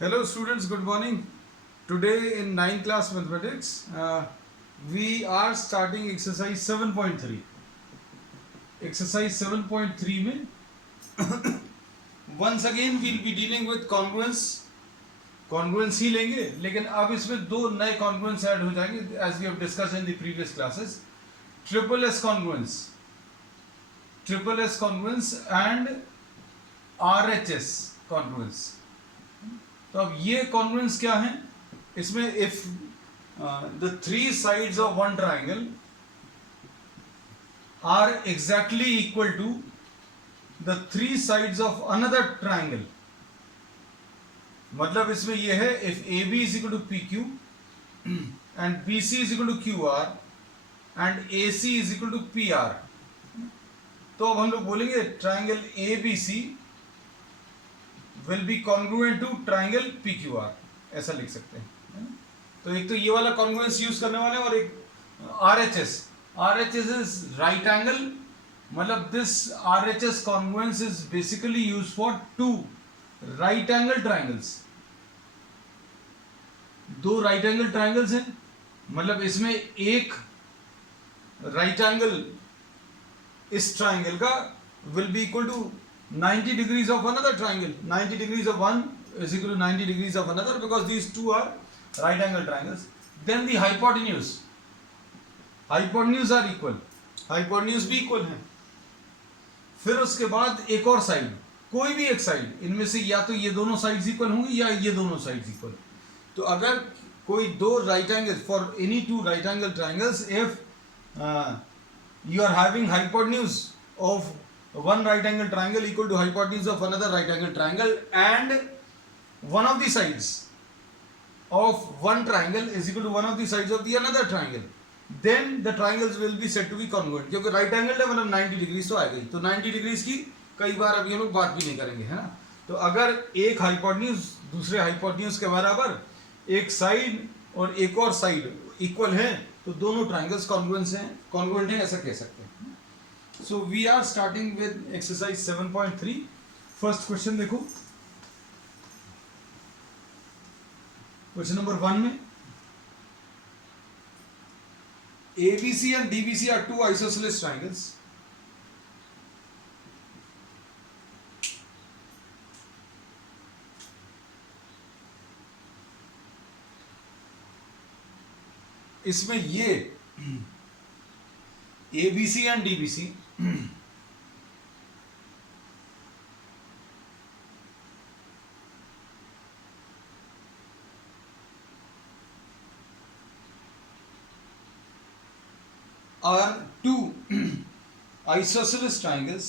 Hello students, good morning. Today in 9th class mathematics, we are starting exercise 7.3. Exercise 7.3 में once again we'll be dealing with congruence. Congruence ही लेंगे, लेकिन अब इसमें दो नए congruence add हो जाएंगे as we have discussed in the previous classes. Triple S congruence and RHS congruence. तो अब ये कॉन्ग्रुएंस क्या है? इसमें if the three sides of one triangle are exactly equal to the three sides of another triangle, मतलब इसमें ये है if A B is equal to P Q and B C is equal to Q R and A C is equal to P R, तो अब हम लोग बोलेंगे triangle A B C will be congruent to triangle PQR, ऐसा लिख सकते हैं। तो एक तो ये वाला congruence यूज करने वाले और एक RHS is right angle, मतलब this RHS congruence is basically used for two right angle triangles। दो right angle triangles हैं, मतलब इसमें एक right angle इस triangle का will be equal to 90 degrees of another triangle. 90 degrees of one is equal to 90 degrees of another because these two are right angle triangles. Then the hypotenuse are equal. Hypotenuse भी equal है। फिर उसके बाद एक और side, कोई भी एक साइड, इनमें से या तो ये दोनों साइड्स इक्वल होंगी या ये दोनों साइड्स इक्वल। तो अगर कोई दो right angle for any two right angle triangles, if you are having hypotenuse of one right angle triangle equal to hypotenuse of another right angle triangle and one of the sides of one triangle is equal to one of the sides of the another triangle, then the triangles will be said to be congruent। क्योंकि right angle है मतलब 90 degrees तो आ गई, तो 90 degrees की कई बार अभी हम लोग बात भी नहीं करेंगे, है ना। तो अगर एक हाइपोटेन्यूज दूसरे हाइपोटेन्यूज के बराबर, एक साइड और एक और साइड इक्वल है, तो दोनों ट्राइंगल्स कॉन्ग्रुएंट हैं, ऐसा कह सकते हैं। So we are starting with exercise 7.3. First question देखो, question number 1 में ABC and DBC are two isosceles triangles. इसमें ये ABC and DBC are two isosceles triangles.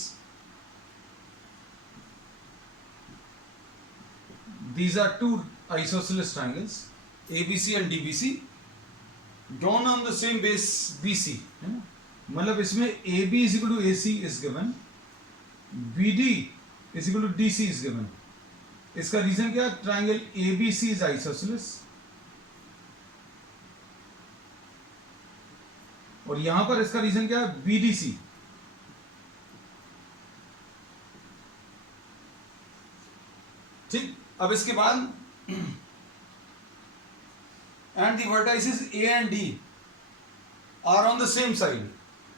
These are two isosceles triangles, ABC and DBC, drawn on the same base BC, है ना। मतलब इसमें AB is equal to AC is given, BD is equal to DC is given। इसका reason क्या है? Triangle ABC is isosceles और यहां पर इसका रीजन क्या है? BDC। ठीक, अब इसके बाद and the vertices A and D are on the same side.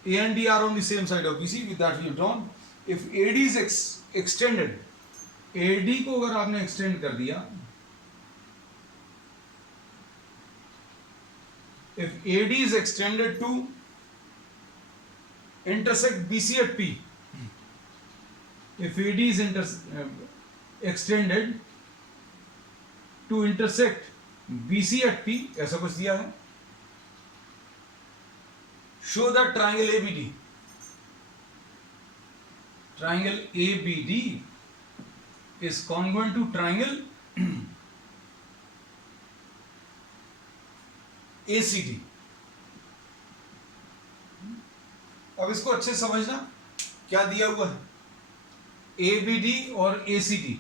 A and D are on the same side of BC, with that we have drawn. If AD is extended, AD को अगर आपने extend कर दिया, if AD is extended to intersect BC at P, if AD is extended to intersect BC at P, ऐसा कुछ दिया है। Show that triangle ABD is congruent to triangle ACD। अब इसको अच्छे समझना, क्या दिया हुआ है? ABD और ACD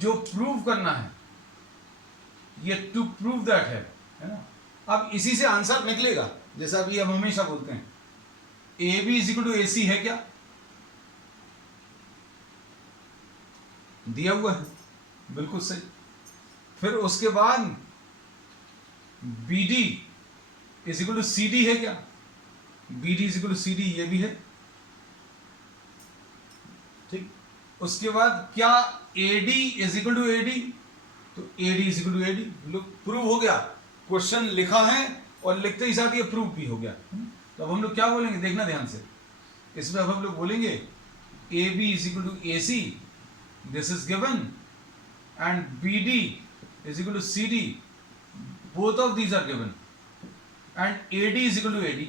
जो प्रूव करना है, ये टू प्रूव दैट है ना। अब इसी से आंसर निकलेगा, जैसा अभी हम हमेशा बोलते हैं AB is equal to AC है क्या? दिया हुआ है, बिल्कुल सही। फिर उसके बाद BD is equal to CD है क्या? BD is equal to CD ये भी है, ठीक। उसके बाद क्या AD is equal to AD? तो AD is equal to AD, लोग प्रूव हो गया। क्वेश्चन लिखा है और लिखते ही साथ ये प्रूव भी हो गया। तो अब हम लोग क्या बोलेंगे, देखना ध्यान से। इसमें अब हम लोग बोलेंगे AB is equal to AC, this is given, and BD is equal to CD, both of these are given, and AD is equal to AD,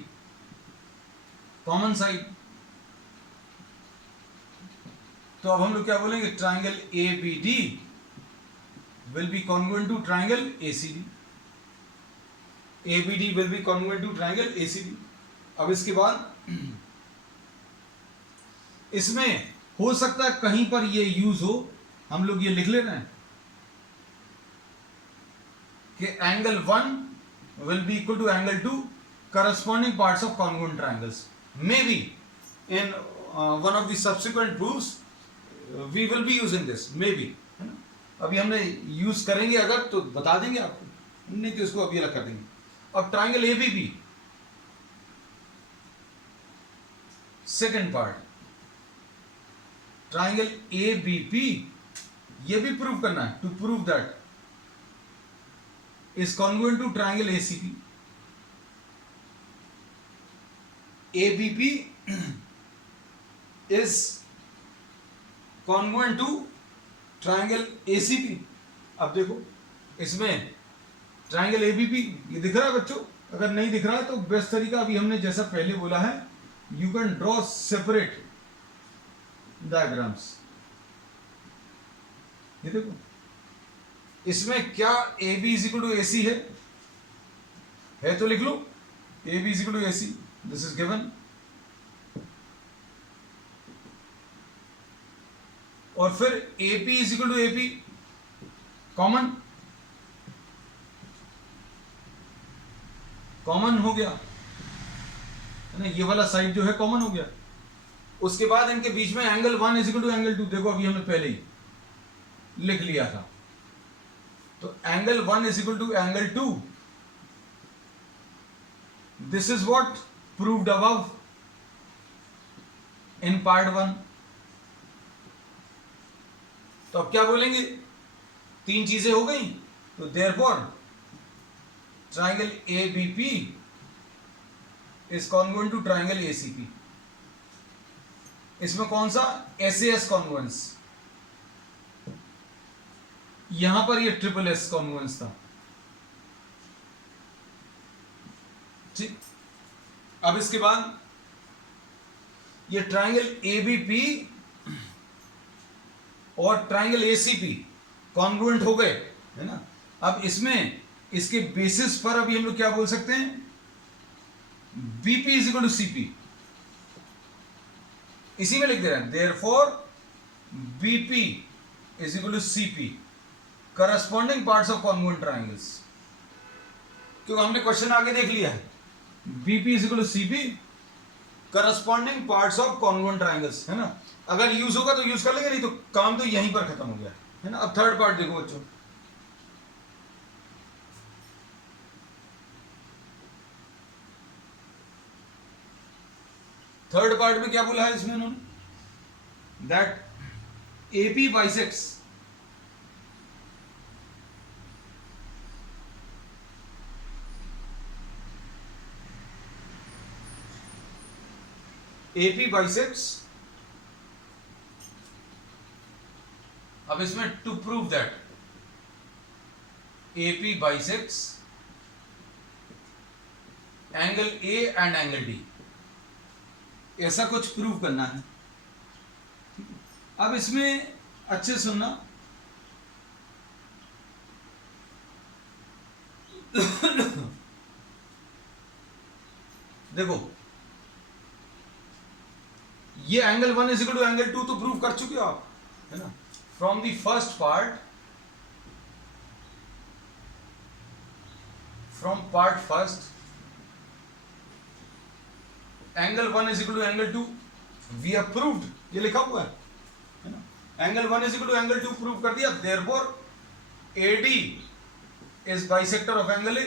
common side। तो अब हम लोग क्या बोलेंगे, triangle ABD will be congruent to triangle ACD, ABD will be congruent to triangle ACD। अब इसके बाद इसमें हो सकता है कहीं पर ये यूज हो, हम लोग ये लिख ले रहे हैं कि angle 1 will be equal to angle 2 corresponding parts of congruent triangles, maybe in one of the subsequent proofs we will be using this, maybe, है ना। अभी हमने यूज करेंगे अगर तो बता देंगे आपको, नहीं तो इसको अभी अलग कर देंगे। अब triangle ABP, second part, triangle ABP ये भी प्रूव करना है, to prove that is congruent to triangle ACP, ABP is congruent to triangle ACP। अब देखो इसमें ट्राइंगल ABP ये दिख रहा है बच्चों? अगर नहीं दिख रहा है तो बेस्ट तरीका अभी हमने जैसा पहले बोला है, you can draw separate diagrams. ये देखो इसमें क्या AB is equal to AC है तो लिख लो AB is equal to AC, this is given. और फिर AP is equal to AP common हो गया, है ना, ये वाला साइड जो है कॉमन हो गया। उसके बाद इनके बीच में angle 1 is equal to angle 2, देखो अभी हमने पहले ही लिख लिया था। तो angle 1 is equal to angle 2, this is what proved above in part 1। तो अब क्या बोलेंगे, तीन चीजें हो गई, तो therefore triangle ABP is congruent to triangle ACP। इसमें कौन सा SAS कॉन्ग्रुएंस, यहां पर ये SSS कॉन्ग्रुएंस था, ठीक। अब इसके बाद ये ट्राइंगल ABP और ट्राइंगल ACP कॉन्ग्रुएंट हो गए, है ना। अब इसमें इसके बेसिस पर अभी हम लोग क्या बोल सकते हैं, BP is equal to CP, इसी में लिख दे रहे हैं, therefore BP is equal to CP corresponding parts of congruent triangles. क्योंकि हमने क्वेश्चन आगे देख लिया है, BP is equal to CP corresponding parts of congruent triangles, है ना। अगर यूज होगा तो यूज कर लेंगे, नहीं तो काम तो यहीं पर खत्म हो गया, है ना। अब थर्ड पार्ट देखो बच्चों, थर्ड पार्ट में क्या बोला है इसमें उन्होंने, दैट AP बाइसेक्ट्स अब इसमें to prove that AP bisects angle A and angle D, ऐसा कुछ प्रूव करना है। अब इसमें अच्छे सुनना, देखो ये angle 1 is equal to angle 2 तो प्रूव कर चुके हो आप, है ना। From the first part, from part first angle 1 is equal to angle 2 we have proved, ये लिखा हुआ है ना। Angle 1 is equal to angle 2 prove कर दिया, therefore AD is bisector of angle A.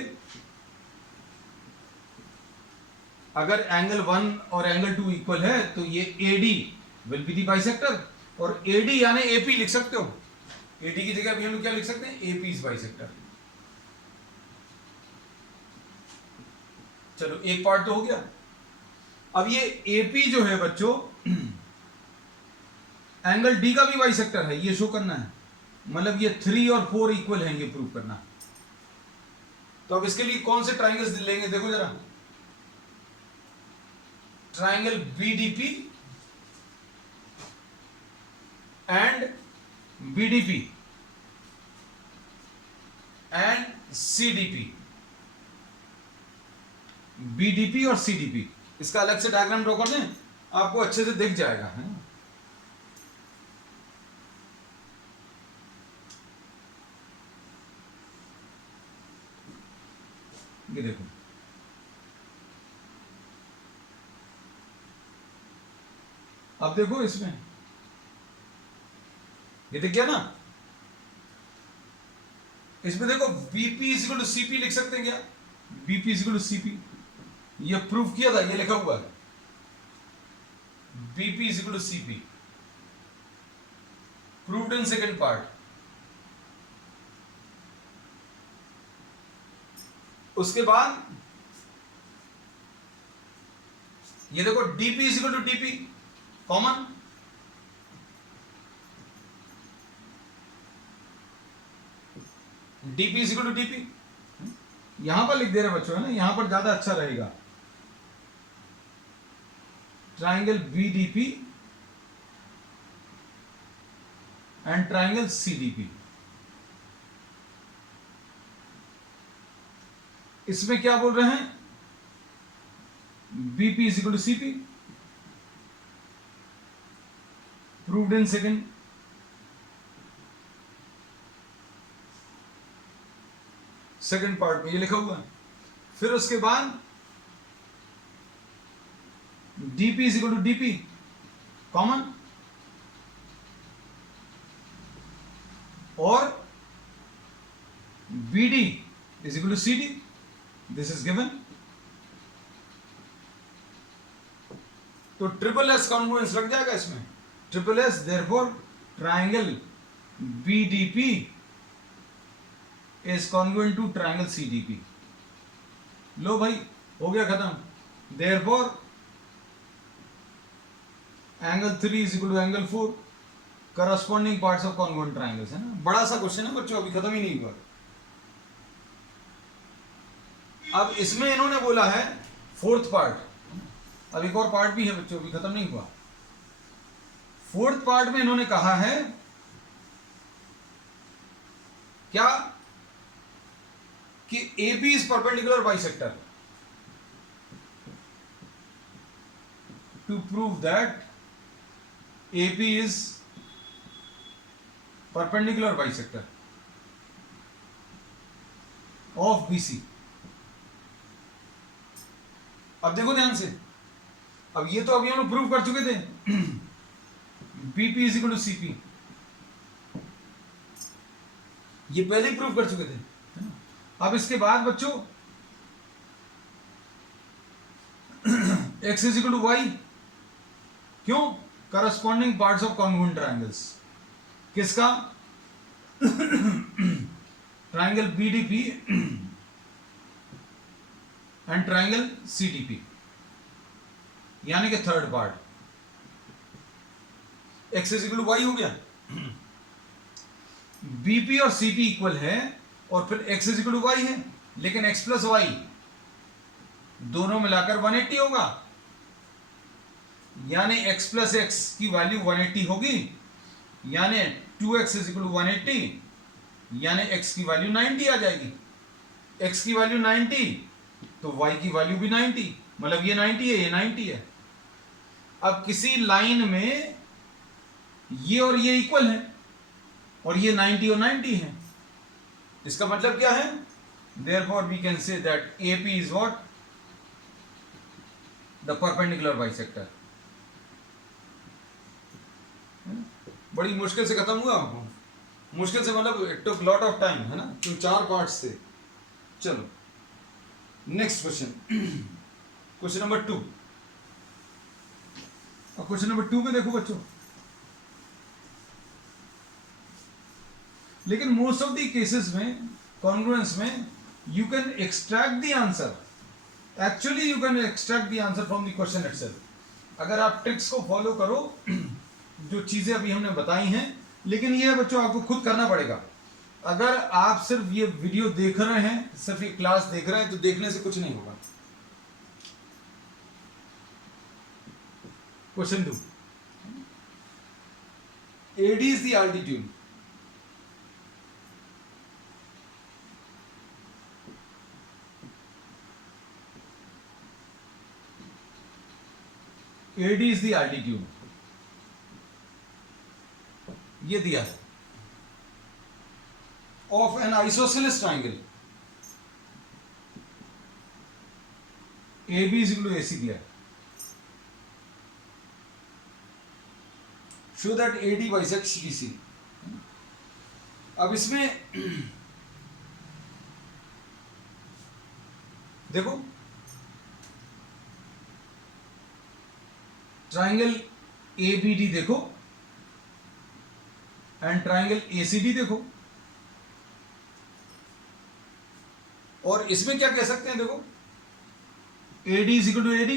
अगर एंगल 1 और एंगल 2 इक्वल है तो ये AD will be the bisector, और AD यानी AP लिख सकते हो। AD की जगह भी हम लोग क्या लिख सकते हैं, AP इज बाइसेक्टर। चलो एक पार्ट तो हो गया। अब ये AP जो है बच्चों एंगल D का भी बाइसेक्टर है, ये शो करना है। मतलब ये 3 और 4 इक्वल है, ये प्रूव करना। तो अब इसके लिए कौन से ट्राइंगल्स लेंगे, देखो जरा। Triangle BDP and BDP and CDP। BDP और CDP, इसका अलग से डायग्राम ड्रॉ कर दें, आपको अच्छे से दिख जाएगा, है? ये देखो, अब देखो इसमें ये दिख गया ना। इसमें देखो BP is equal to CP लिख सकते हैं क्या, BP is equal to CP, ये प्रूफ किया था, ये लिखा हुआ है BP is equal to CP, proved in second part. उसके बाद ये देखो DP is equal to DP common, DP is equal to DP, यहां पर लिख दे रहे बच्चों, है ना, यहां पर ज्यादा अच्छा रहेगा। Triangle BDP and triangle CDP, इसमें क्या बोल रहे हैं, BP is equal to CP, proved in second part में ये लिखा हुआ है। फिर उसके बाद DP is equal to DP common, और BD is equal to CD, this is given. तो ट्रिपल एस कॉन्ग्रुएंस लग जाएगा इसमें, triple S, therefore triangle BDP is congruent to triangle CDP। लो भाई, हो गया खत्म। Therefore angle 3 is equal to angle 4, corresponding parts of congruent triangles, है ना। बड़ा सा क्वेश्चन है बच्चों, अभी खत्म ही नहीं हुआ। अब इसमें इन्होंने बोला है फोर्थ पार्ट, अब एक और पार्ट भी है बच्चों, अभी खत्म नहीं हुआ। फोर्थ पार्ट में इन्होंने कहा है क्या, कि AB is perpendicular bisector, to prove that AP is perpendicular bisector of BC। अब देखो ध्यान से, अब ये तो अभी हम लोग प्रूव कर चुके थे BP is equal to CP, ये पहले ही प्रूव कर चुके थे। अब इसके बाद बच्चों x is equal to y, क्यों, corresponding parts of congruent triangles, किसका, triangle BDP and triangle CDP, यानी कि third part. x is equal to y हो गया, BP और CP इक्वल है, और फिर x is equal to y है, लेकिन x प्लस y दोनों मिलाकर 180 होगा, यानी x प्लस x की वैल्यू 180 होगी, यानी 2x इज इक्वल टू 180, यानी x की वैल्यू 90 आ जाएगी। x की वैल्यू 90 तो y की वैल्यू भी 90, मतलब ये 90 है, ये 90 है। अब किसी लाइन में ये और ये इक्वल है, और ये 90 और 90 है, इसका मतलब क्या है, therefore we can say that AP is what, the perpendicular bisector। बड़ी मुश्किल से खत्म हुआ। मुश्किल से मतलब it took lot of time, है ना, क्योंकि 4 पार्ट्स थे। चलो नेक्स्ट क्वेश्चन, क्वेश्चन नंबर 2। और क्वेश्चन नंबर 2 में देखो बच्चों, लेकिन मोस्ट ऑफ द केसेस में कॉन्ग्रुएंस में you can extract the answer, actually you can extract the answer from the question itself, अगर आप ट्रिक्स को फॉलो करो जो चीजें अभी हमने बताई हैं। लेकिन ये बच्चों आपको खुद करना पड़ेगा। अगर आप सिर्फ ये वीडियो देख रहे हैं, सिर्फ ये क्लास देख रहे हैं, तो देखने से कुछ नहीं होगा। Question 2, AD is the altitude. AD is the altitude, ये दिया है, of an isosceles triangle AB is equal to AC दिया है। Show that AD bisects BC। अब इसमें देखो ट्राइंगल ABD देखो एंड ट्राइंगल ACD देखो, और इसमें क्या कह सकते हैं, देखो AD is equal to AD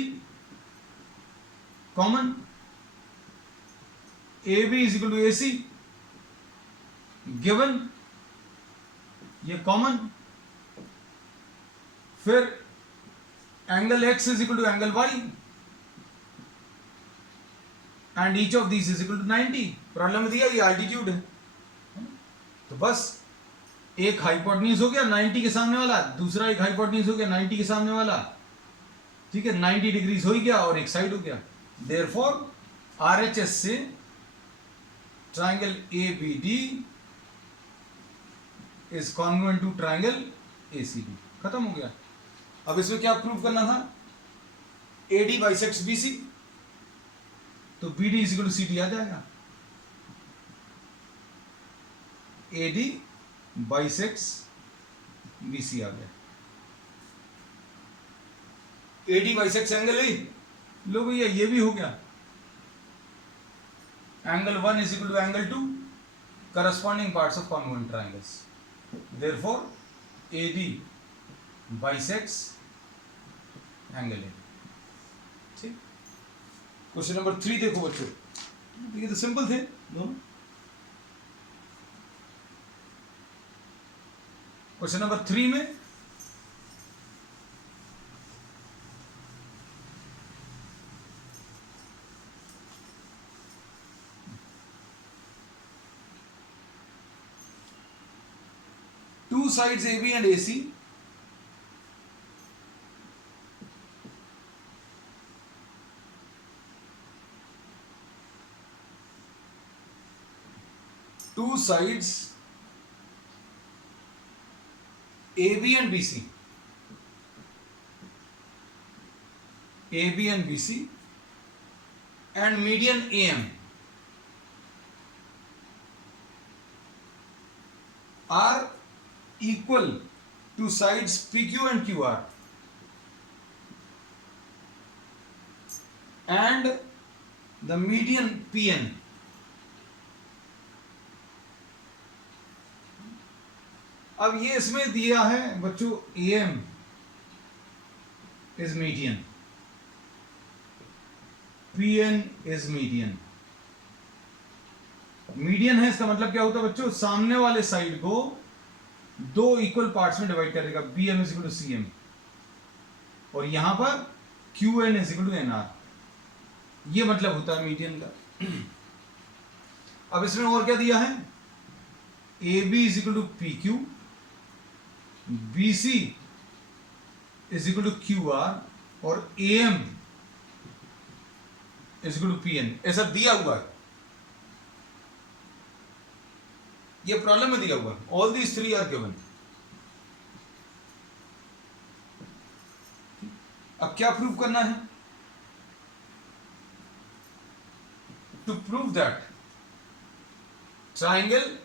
common, AB is equal to AC given, ये कॉमन, फिर angle X is equal to angle Y and each of this is equal to 90। Problem दिया ये आल्टीट्यूड है, तो बस एक हाइपोटेन्यूज हो गया 90 के सामने वाला, दूसरा एक हाइपोटेन्यूज हो गया 90 के सामने वाला, ठीक है, 90 डिग्रीज हो ही गया और एक साइड हो गया। देयरफॉर RHS से triangle ABD is congruent to triangle ACD, खत्म हो गया। अब इसमें क्या प्रूव करना था, AD बाइसेक्ट्स BC, तो BD is equal to CD आ जाएगा। AD बाइसेक्ट्स BC आ गया, AD बाइसेक्ट्स एंगल A, लो भैया ये भी हो गया। Angle 1 is equal to angle 2, corresponding parts of congruent triangles, therefore AD bisects angle A। ठीक, क्वेश्चन नंबर 3 देखो बच्चों, ये तो सिंपल थे दोनों। क्वेश्चन नंबर 3 में two sides AB and AC two sides AB and BC, AB and BC and median AM are equal to sides PQ and QR and the median PN अब ये इसमें दिया है बच्चों AM is median, PN is median। Median है इसका मतलब क्या होता है बच्चों, सामने वाले साइड को दो इक्वल पार्ट्स में डिवाइड करेगा, BM is equal to CM, और यहां पर QN is equal to NR, ये मतलब होता है मीडियन का। अब इसमें और क्या दिया है, AB is equal to PQ, BC is equal to QR और AM is equal to PN, ऐसा दिया हुआ है, ये प्रॉब्लम में दिया हुआ। All these three are given. अब क्या प्रूव करना है, to prove that triangle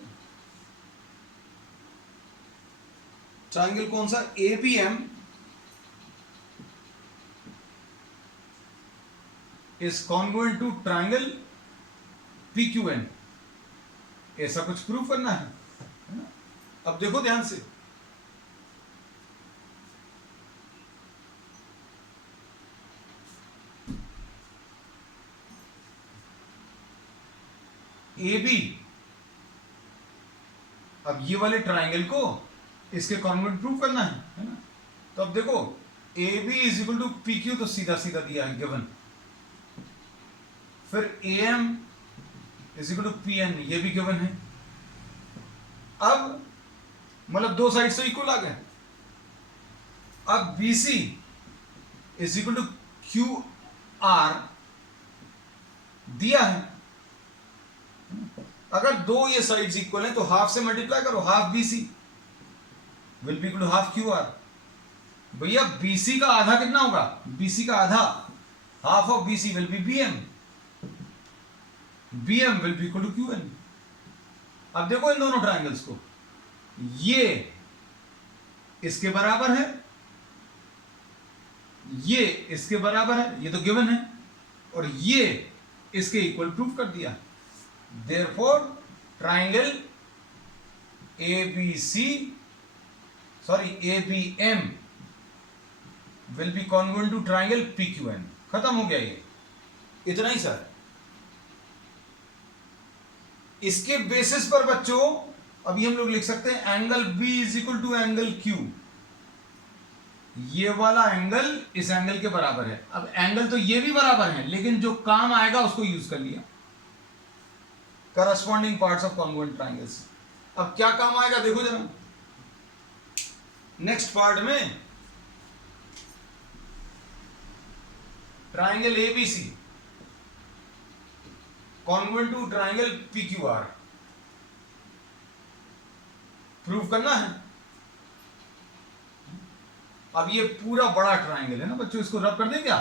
triangle कौन सा, ABM is congruent to triangle PQN, ऐसा कुछ प्रूव करना है ना? अब देखो ध्यान से, AB, अब ये वाले ट्राइंगल को इसके कॉन्ग्रुएंट प्रूव करना है ना? तो अब देखो AB is equal to PQ, तो सीधा सीधा दिया है गिवन। फिर AM is equal to PN, ये भी गिवन है। अब मतलब दो साइड से इक्वल आ गए। अब BC is equal to QR दिया है। अगर दो ये साइड्स इक्वल हैं तो हाफ से मल्टीप्लाई करो, half BC will be equal to half QR। भैया BC का आधा कितना होगा, BC का आधा, half of BC will be BM, BM will be equal to QN। अब देखो इन दोनों ट्राइंगल्स को, ये इसके बराबर है, ये इसके बराबर है, ये तो गिवन है, और ये इसके इक्वल प्रूफ कर दिया। Therefore triangle ABM will be congruent to triangle PQN। खत्म हो गया, ये इतना ही सर। इसके बेसिस पर बच्चों अभी हम लोग लिख सकते हैं angle B is equal to angle Q। ये वाला एंगल इस एंगल के बराबर है। अब एंगल तो ये भी बराबर है, लेकिन जो काम आएगा उसको यूज कर लिया, corresponding parts of congruent triangles. अब क्या काम आएगा देखो जरा नेक्स्ट पार्ट में, triangle ABC congruent to triangle PQR prove करना है। अब ये पूरा बड़ा ट्राइंगल है ना बच्चों, इसको रब कर दें क्या,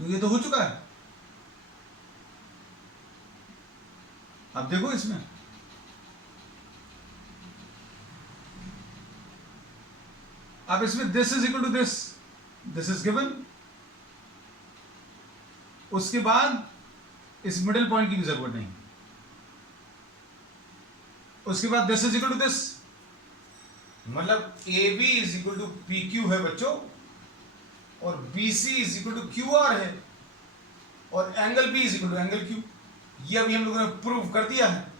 ये तो हो चुका है। अब देखो इसमें अब इसमें this is equal to this is given. उसके बाद इस मिडिल पॉइंट की भी जरूरत नहीं। उसके बाद this is equal to this, मतलब AB is equal to PQ है बच्चों, और BC is equal to QR है, और angle B is equal to angle Q। ये अभी हम लोगों ने प्रूव कर दिया है।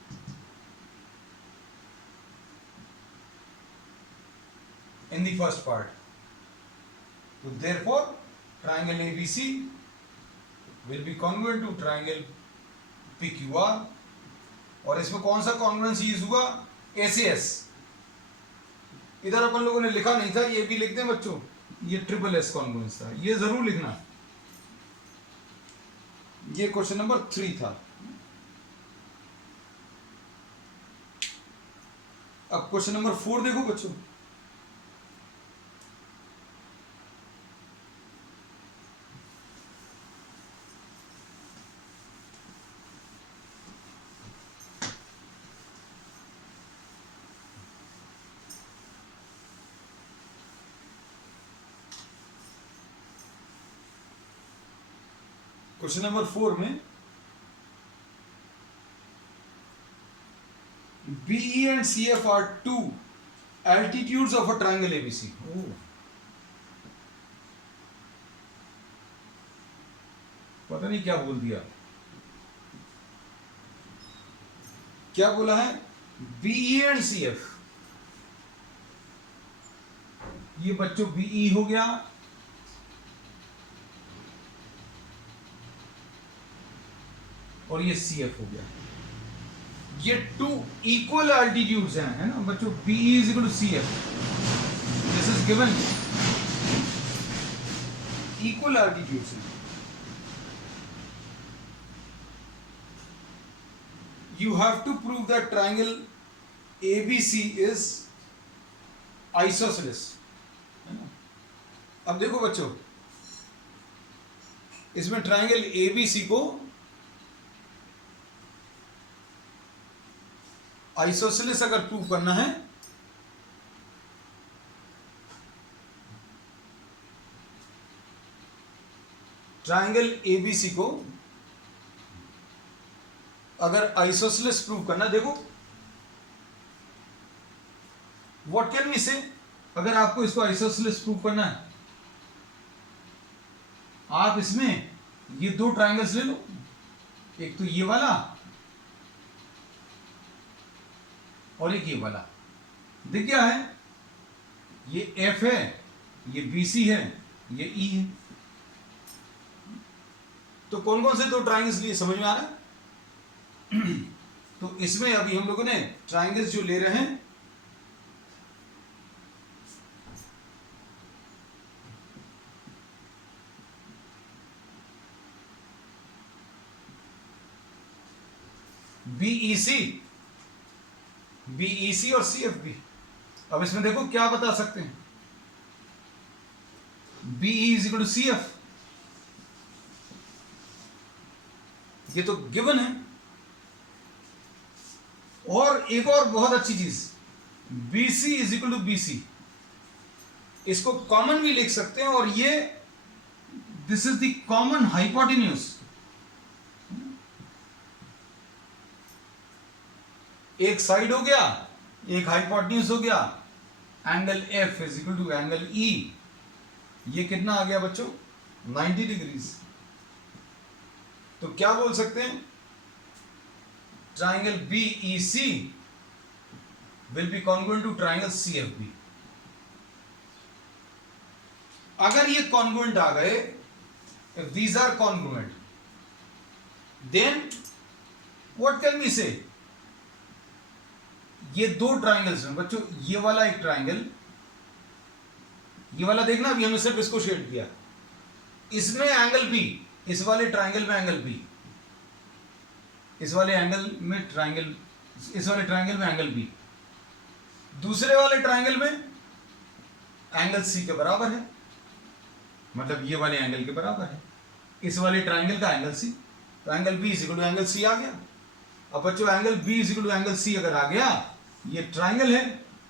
इन द फर्स्ट पार्ट, तो therefore triangle ABC will be congruent to triangle PQR। और इसमें कौन सा कॉन्ग्रुएंस यूज हुआ, SAS। इधर अपन लोगों ने लिखा नहीं था, ये भी लिख दें बच्चों, ये SSS कॉन्ग्रुएंस था, ये जरूर लिखना। ये क्वेश्चन नंबर 3 था। अब क्वेश्चन नंबर 4 देखो बच्चों। क्वेश्चन नंबर 4 में BE and CF are two altitudes of a triangle ABC। पता नहीं क्या बोल दिया, क्या बोला है, BE and CF। ये बच्चों BE हो गया, और ये CF हो गया। ये टू इक्वल अल्टीट्यूड्स हैं, है ना बच्चों। BE is equal to CF, this is given, equal altitudes हैं। You have to prove that triangle ABC is isosceles, है ना। अब देखो बच्चों, इसमें ट्राइंगल ABC को आइसोसेलेस अगर प्रूव करना है ट्राइंगल एबीसी को अगर आइसोसेलेस प्रूव करना, देखो व्हाट कैन वी से, अगर आपको इसको आइसोसेलेस प्रूव करना है, आप इसमें ये दो ट्राइंगल्स ले लो, एक तो ये वाला और एक ये वाला, दिख गया है, ये एफ है, ये बीसी है, ये ई है। तो कौन कौन से दो ट्राइंगल्स लिए, समझ में आ रहा है? तो इसमें अभी हम लोगों ने ट्राइंगल्स जो ले रहे हैं, बीईसी और सीएफबी। अब इसमें देखो क्या बता सकते हैं, BE is equal to CF, ये तो गिवन है। और एक और बहुत अच्छी चीज, BC is equal to BC, इसको कॉमन भी लिख सकते हैं, और ये this is the common hypotenuse. एक साइड हो गया, एक हाइपोटेन्यूज हो गया, angle F is equal to angle E, ये कितना आ गया बच्चों, 90 डिग्रीज। तो क्या बोल सकते हैं, triangle BEC will be congruent to triangle CFB. अगर ये कॉन्ग्रुएंट आ गए, if these are congruent, then what can we say, ये दो ट्राइंगल्स में बच्चों, ये वाला एक ट्राइंगल, ये वाला देखना, अभी हमने सिर्फ इसको शेड किया, इसमें एंगल बी, इस वाले ट्राइंगल में एंगल बी, इस वाले एंगल में ट्राइंगल, इस वाले ट्राइंगल में एंगल बी, दूसरे वाले ट्राइंगल में एंगल सी के बराबर है, मतलब ये वाले एंगल के बराबर है, इस वाले ट्राइंगल का एंगल सी, तो angle B is equal to angle C आ गया। अब बच्चों angle B is equal to angle C अगर आ गया, ये ट्राइंगल है,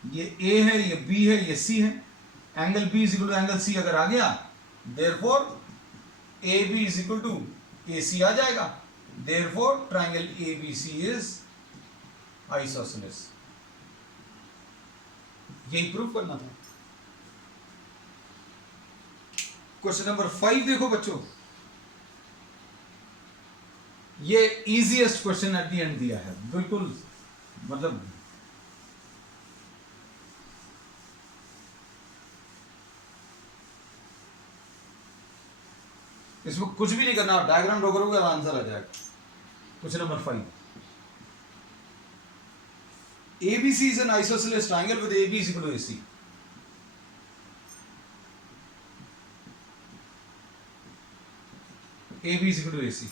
ये ए है, ये बी है, ये सी है, angle B is equal to angle C अगर आ गया, therefore A B is equal to A C आ जाएगा, therefore triangle A B C is isosceles. यही प्रूफ करना था। क्वेश्चन नंबर 5 देखो बच्चों, ये easiest question at the end दिया है, बिल्कुल मतलब इसमें कुछ भी नहीं करना, डायग्राम ड्रॉ करोगे आंसर आ जाएगा। Question number 5, ABC is an isosceles triangle with AB is equal to AC. AB is equal to AC.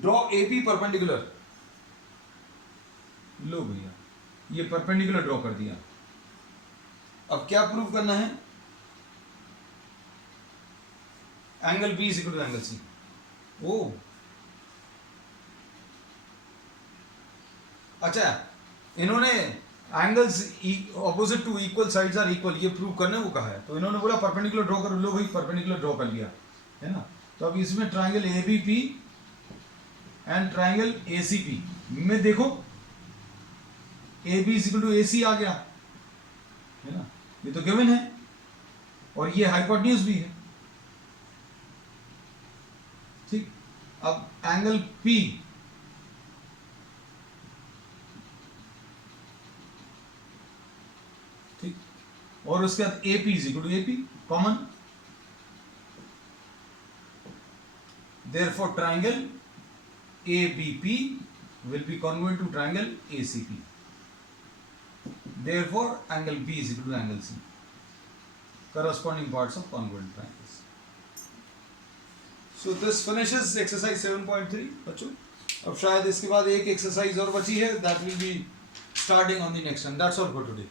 Draw AB perpendicular. लो भैया, ये परपेंडिकुलर ड्रॉ कर दिया। अब क्या प्रूव करना है, angle B is equal to angle C. ओ अच्छा, इन्होंने angles opposite to equal sides are equal, ये प्रूव करने को कहा है, तो इन्होंने बोला परपेंडिकुलर ड्रॉ करो, लो भाई परपेंडिकुलर ड्रॉ कर लिया है ना। तो अब इसमें triangle ABP and triangle ACP में देखो, A B is equal to A C आ गया है ना, ये तो गिवन है, और ये हाइपोटेन्यूज भी है, ठीक। अब एंगल पी, ठीक, और उसके बाद A P is equal to A P common, therefore triangle A B P will be congruent to triangle ACP. Therefore, angle B is equal to angle C. Corresponding parts of congruent triangles. So this finishes exercise 7.3 बच्चों। अब शायद इसके बाद एक exercise और बची है, that will be starting on the next one. That's all for today.